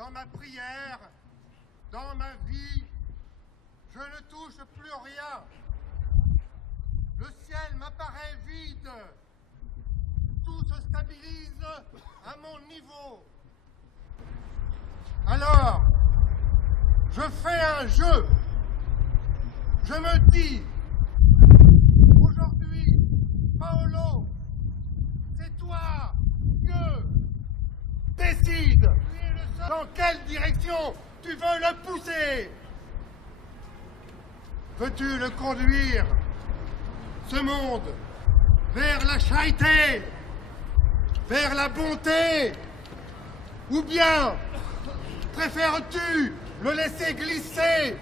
dans ma prière, dans ma vie, je ne touche plus rien. Le ciel m'apparaît vide. Tout se stabilise à mon niveau. Alors, je fais un jeu. Je me dis, aujourd'hui, Paolo, c'est toi, Dieu, décide dans quelle direction tu veux le pousser. Veux-tu le conduire, ce monde, vers la charité, vers la bonté, ou bien préfères-tu le laisser glisser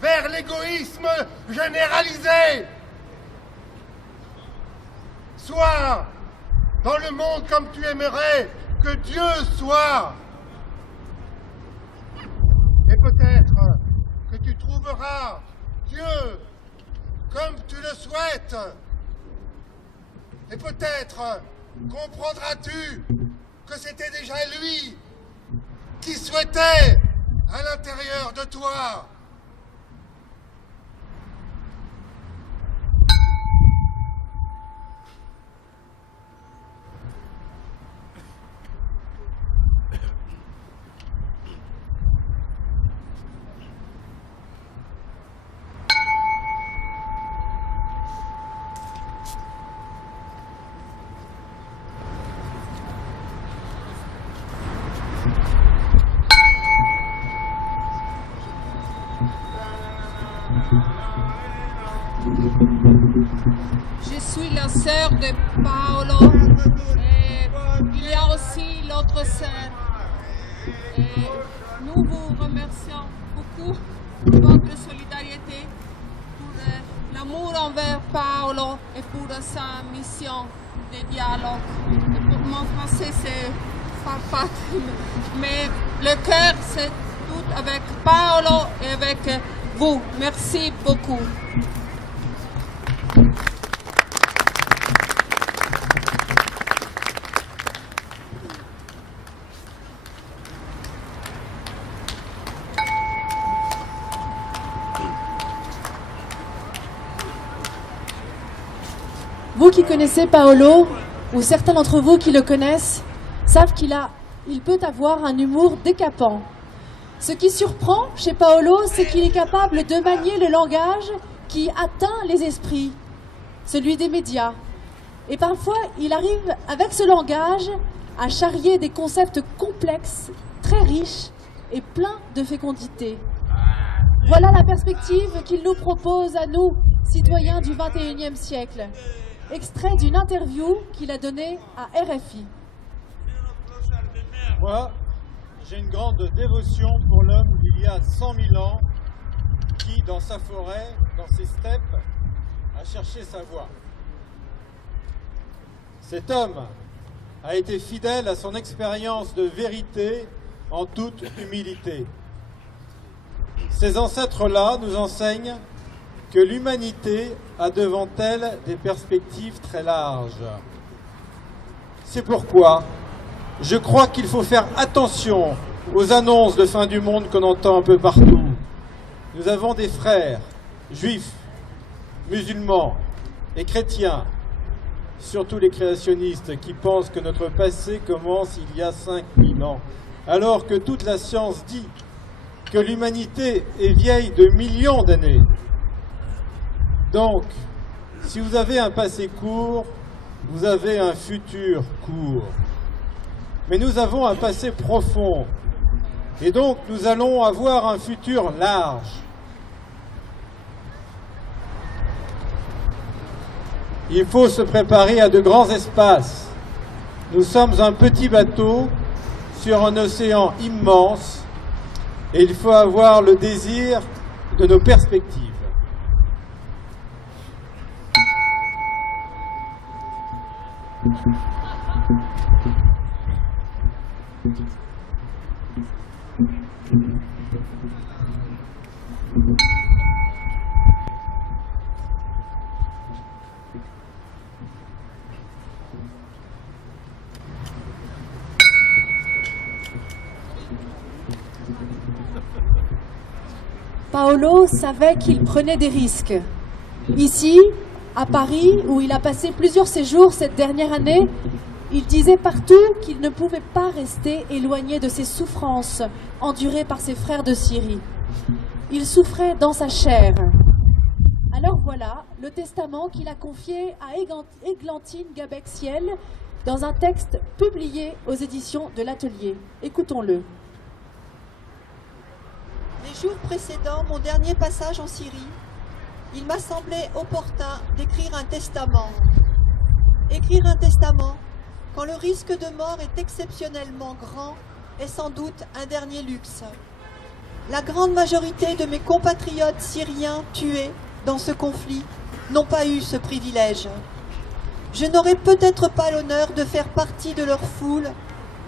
vers l'égoïsme généralisé? Sois dans le monde comme tu aimerais que Dieu soit. Et peut-être que tu trouveras Dieu comme tu le souhaites. Et peut-être comprendras-tu que c'était déjà lui qui souhaitait à l'intérieur de toi. Je suis la sœur de Paolo et il y a aussi l'autre sœur. Et nous vous remercions beaucoup pour votre solidarité, pour l'amour envers Paolo et pour sa mission de dialogue. Et pour mon français, c'est pas, mais le cœur, c'est tout avec Paolo et avec vous. Merci beaucoup. Vous qui connaissez Paolo, ou certains d'entre vous qui le connaissent, savent il peut avoir un humour décapant. Ce qui surprend chez Paolo, c'est qu'il est capable de manier le langage qui atteint les esprits, celui des médias. Et parfois, il arrive avec ce langage à charrier des concepts complexes, très riches et pleins de fécondité. Voilà la perspective qu'il nous propose à nous, citoyens du XXIe siècle. Extrait d'une interview qu'il a donnée à RFI. Moi, j'ai une grande dévotion pour l'homme d'il y a 100 000 ans qui, dans sa forêt, dans ses steppes, a cherché sa voie. Cet homme a été fidèle à son expérience de vérité en toute humilité. Ces ancêtres-là nous enseignent que l'humanité a devant elle des perspectives très larges. C'est pourquoi je crois qu'il faut faire attention aux annonces de fin du monde qu'on entend un peu partout. Nous avons des frères juifs, musulmans et chrétiens, surtout les créationnistes qui pensent que notre passé commence il y a 5000 ans, alors que toute la science dit que l'humanité est vieille de millions d'années. Donc, si vous avez un passé court, vous avez un futur court. Mais nous avons un passé profond, et donc nous allons avoir un futur large. Il faut se préparer à de grands espaces. Nous sommes un petit bateau sur un océan immense, et il faut avoir le désir de nos perspectives. Paolo savait qu'il prenait des risques. Ici, à Paris, où il a passé plusieurs séjours cette dernière année, il disait partout qu'il ne pouvait pas rester éloigné de ses souffrances endurées par ses frères de Syrie. Il souffrait dans sa chair. Alors voilà le testament qu'il a confié à Églantine Gabec-Ciel dans un texte publié aux éditions de l'Atelier. Écoutons-le. Les jours précédant mon dernier passage en Syrie, il m'a semblé opportun d'écrire un testament. Écrire un testament, quand le risque de mort est exceptionnellement grand, est sans doute un dernier luxe. La grande majorité de mes compatriotes syriens tués dans ce conflit n'ont pas eu ce privilège. Je n'aurai peut-être pas l'honneur de faire partie de leur foule,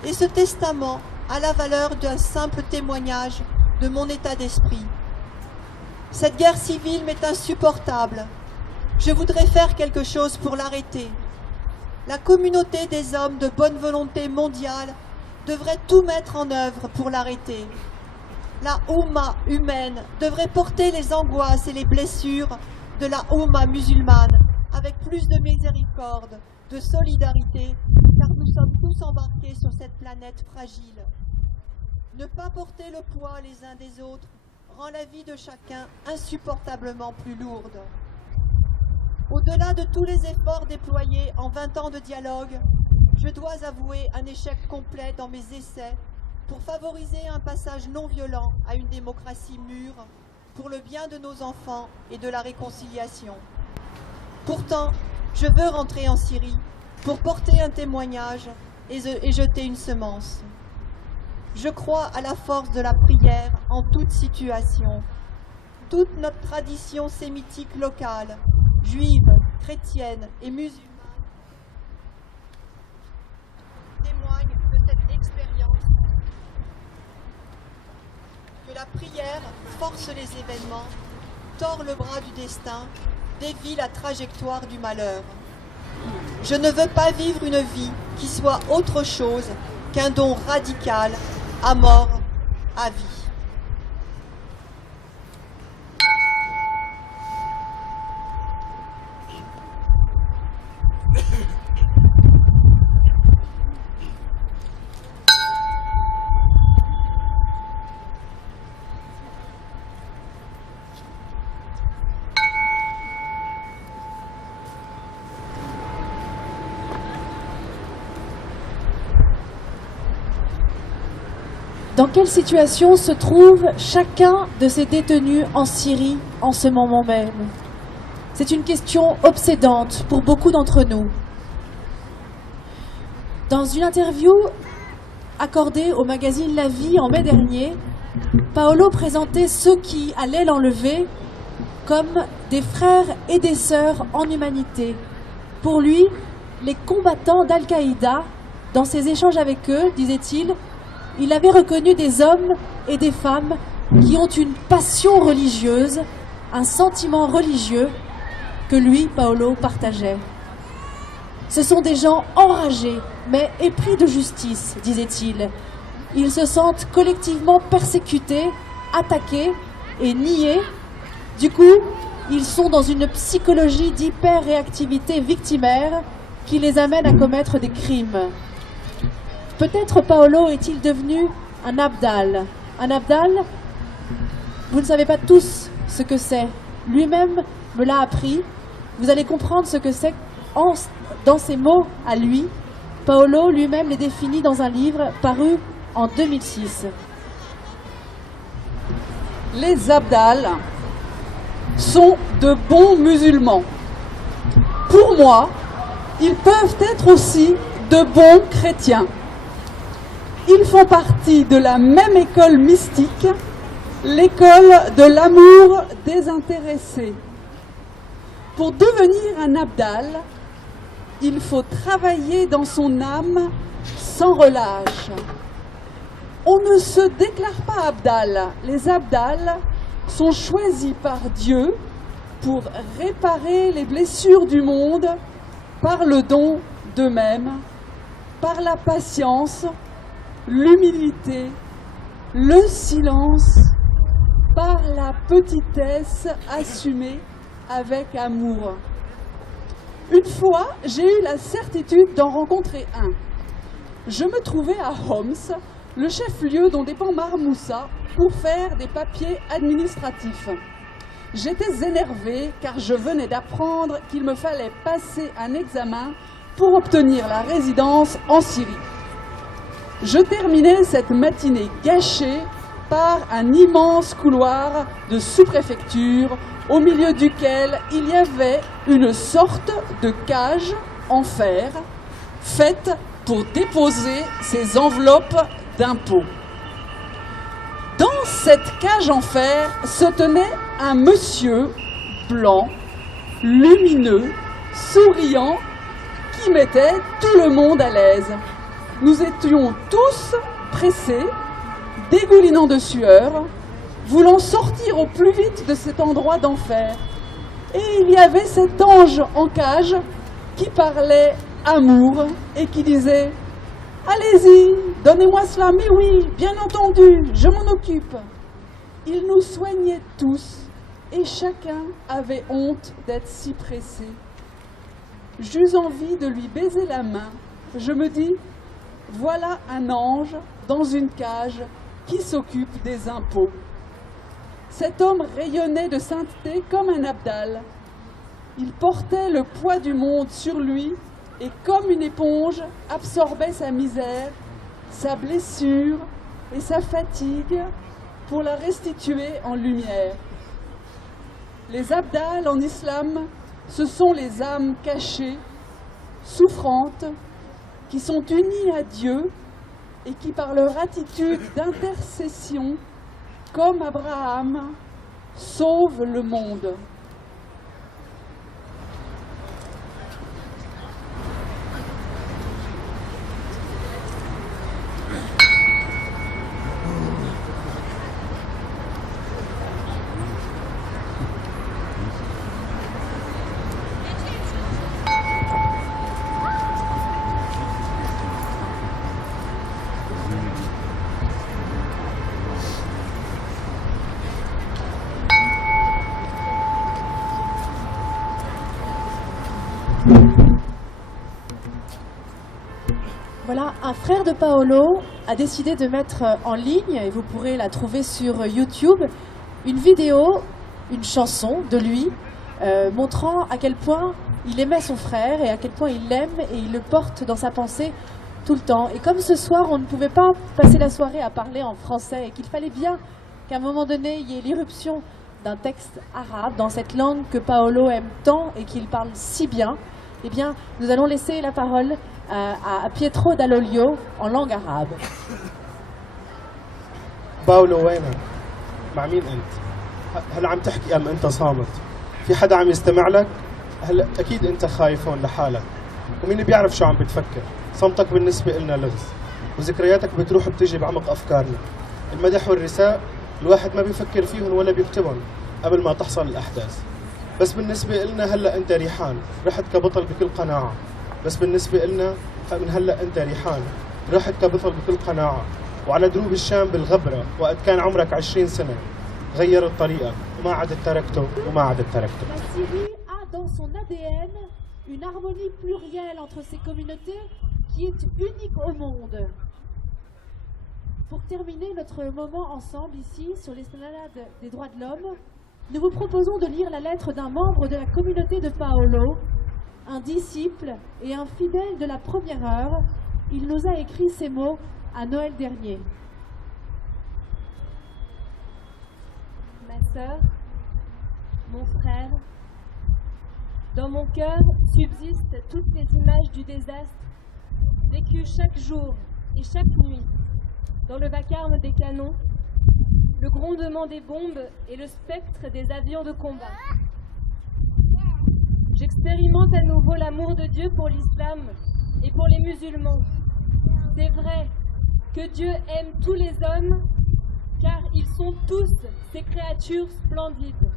et ce testament a la valeur d'un simple témoignage de mon état d'esprit. Cette guerre civile m'est insupportable. Je voudrais faire quelque chose pour l'arrêter. La communauté des hommes de bonne volonté mondiale devrait tout mettre en œuvre pour l'arrêter. La Oumma humaine devrait porter les angoisses et les blessures de la Oumma musulmane avec plus de miséricorde, de solidarité, car nous sommes tous embarqués sur cette planète fragile. Ne pas porter le poids les uns des autres rend la vie de chacun insupportablement plus lourde. Au-delà de tous les efforts déployés en 20 ans de dialogue, je dois avouer un échec complet dans mes essais pour favoriser un passage non violent à une démocratie mûre pour le bien de nos enfants et de la réconciliation. Pourtant, je veux rentrer en Syrie pour porter un témoignage et jeter une semence. Je crois à la force de la prière en toute situation. Toute notre tradition sémitique locale, juive, chrétienne et musulmane, témoigne de cette expérience que la prière force les événements, tord le bras du destin, dévie la trajectoire du malheur. Je ne veux pas vivre une vie qui soit autre chose qu'un don radical à mort, à vie. Dans quelle situation se trouve chacun de ces détenus en Syrie en ce moment même? C'est une question obsédante pour beaucoup d'entre nous. Dans une interview accordée au magazine La Vie en mai dernier, Paolo présentait ceux qui allaient l'enlever comme des frères et des sœurs en humanité. Pour lui, les combattants d'Al-Qaïda, dans ses échanges avec eux, disait-il, il avait reconnu des hommes et des femmes qui ont une passion religieuse, un sentiment religieux que lui, Paolo, partageait. Ce sont des gens enragés, mais épris de justice, disait-il. Ils se sentent collectivement persécutés, attaqués et niés. Du coup, ils sont dans une psychologie d'hyper-réactivité victimaire qui les amène à commettre des crimes. Peut-être Paolo est-il devenu un abdal. Un abdal, vous ne savez pas tous ce que c'est. Lui-même me l'a appris. Vous allez comprendre ce que c'est dans ses mots à lui. Paolo lui-même les définit dans un livre paru en 2006. Les abdals sont de bons musulmans. Pour moi, ils peuvent être aussi de bons chrétiens. Ils font partie de la même école mystique, l'école de l'amour désintéressé. Pour devenir un abdal, il faut travailler dans son âme sans relâche. On ne se déclare pas abdal. Les abdals sont choisis par Dieu pour réparer les blessures du monde par le don d'eux-mêmes, par la patience, l'humilité, le silence par la petitesse assumée avec amour. Une fois, j'ai eu la certitude d'en rencontrer un. Je me trouvais à Homs, le chef-lieu dont dépend Marmoussa, pour faire des papiers administratifs. J'étais énervée car je venais d'apprendre qu'il me fallait passer un examen pour obtenir la résidence en Syrie. Je terminais cette matinée gâchée par un immense couloir de sous-préfecture au milieu duquel il y avait une sorte de cage en fer faite pour déposer ses enveloppes d'impôts. Dans cette cage en fer se tenait un monsieur blanc, lumineux, souriant, qui mettait tout le monde à l'aise. Nous étions tous pressés, dégoulinants de sueur, voulant sortir au plus vite de cet endroit d'enfer. Et il y avait cet ange en cage qui parlait amour et qui disait « Allez-y, donnez-moi cela, mais oui, bien entendu, je m'en occupe ». Il nous soignait tous et chacun avait honte d'être si pressé. J'eus envie de lui baiser la main. Je me dis « Voilà un ange dans une cage qui s'occupe des impôts ». Cet homme rayonnait de sainteté comme un abdal. Il portait le poids du monde sur lui et comme une éponge absorbait sa misère, sa blessure et sa fatigue pour la restituer en lumière. Les abdals en islam, ce sont les âmes cachées, souffrantes, qui sont unies à Dieu et qui par leur attitude d'intercession, comme Abraham, sauvent le monde. Voilà, un frère de Paolo a décidé de mettre en ligne, et vous pourrez la trouver sur YouTube, une vidéo, une chanson de lui, montrant à quel point il aimait son frère et à quel point il l'aime et il le porte dans sa pensée tout le temps. Et comme ce soir, on ne pouvait pas passer la soirée à parler en français et qu'il fallait bien qu'à un moment donné, il y ait l'irruption d'un texte arabe dans cette langue que Paolo aime tant et qu'il parle si bien, eh bien, nous allons laisser la parole à Pietro Dall'Olio en langue arabe. باولو وينك؟ مع مين أنت؟ هل عم تحكي أم أنت صامت؟ في حدا عم يستمع لك؟ هلا أكيد أنت خايف هون لحالك، ومين بيعرف شو عم بتفكر؟ صمتك بالنسبة إلنا لغز، وذكرياتك بتروح بتجي بعمق أفكارنا. المدح والرثاء الواحد ما بيفكر فيهم ولا بيكتبهم قبل ما تحصل الأحداث. بس بالنسبة إلنا هلا أنت ريحان، رحت كبطل بكل قناعة. بس بالنسبة إلنا من هلا أنت ريحان، رحت كبطل بكل قناعة. وعلى دروب الشام بالغبرة وقت كان عمرك 20 سنة غير الطريقة وما عدت تركته وما عدت تركته. La Syrie a dans son ADN une harmonie plurielle entre ses communautés qui est unique au monde. Pour terminer notre moment ensemble ici sur l'esplanade des droits de l'homme, nous vous proposons de lire la lettre d'un membre de la communauté de Paolo, un disciple et un fidèle de la première heure. Il nous a écrit ces mots à Noël dernier. Ma sœur, mon frère, dans mon cœur subsistent toutes les images du désastre vécu chaque jour et chaque nuit dans le vacarme des canons, le grondement des bombes et le spectre des avions de combat. J'expérimente à nouveau l'amour de Dieu pour l'islam et pour les musulmans. C'est vrai que Dieu aime tous les hommes car ils sont tous ces créatures splendides.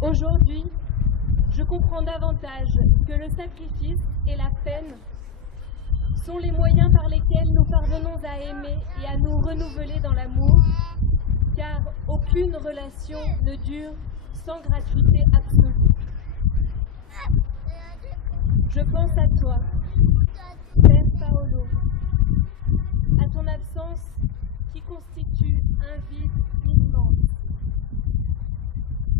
Aujourd'hui, je comprends davantage que le sacrifice et la peine sont les moyens par lesquels nous parvenons à aimer et à nous renouveler dans l'amour, car aucune relation ne dure sans gratuité absolue. Je pense à toi, Père Paolo, à ton absence qui constitue un vide immense.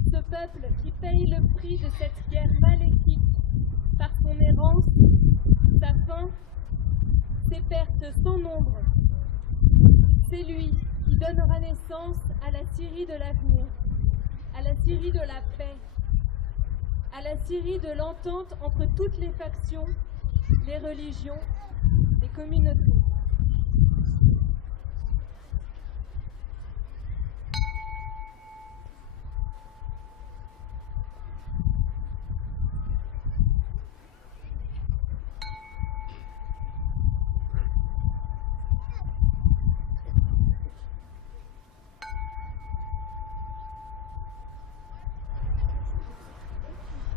Ce peuple qui paye le prix de cette guerre maléfique par son errance, sa faim, ses pertes sans nombre. C'est lui qui donnera naissance à la Syrie de l'avenir, à la Syrie de la paix, à la Syrie de l'entente entre toutes les factions, les religions, les communautés.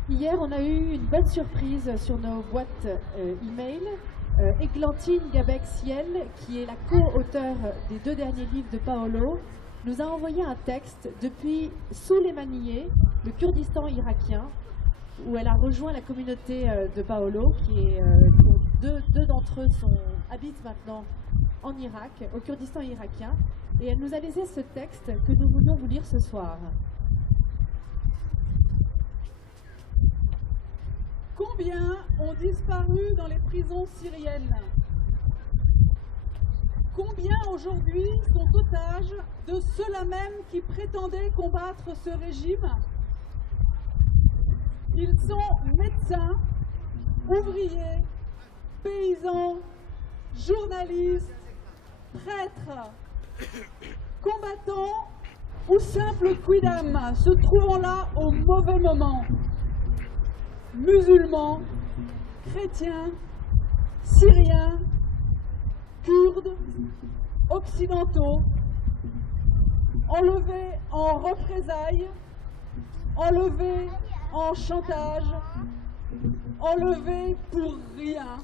Hier, on a eu une bonne surprise sur nos boîtes email. Églantine Gabec-Ciel, qui est la co-auteure des 2 derniers livres de Paolo, nous a envoyé un texte depuis Souleymaniye, le Kurdistan irakien, où elle a rejoint la communauté de Paolo, qui est, pour deux d'entre eux habitent maintenant en Irak, au Kurdistan irakien, et elle nous a laissé ce texte que nous voulions vous lire ce soir. Combien ont disparu dans les prisons syriennes? Combien aujourd'hui sont otages de ceux-là même qui prétendaient combattre ce régime? Ils sont médecins, ouvriers, paysans, journalistes, prêtres, combattants ou simples quidam se trouvant là au mauvais moment. Musulmans, chrétiens, syriens, kurdes, occidentaux, enlevés en représailles, enlevés en chantage, enlevés pour rien.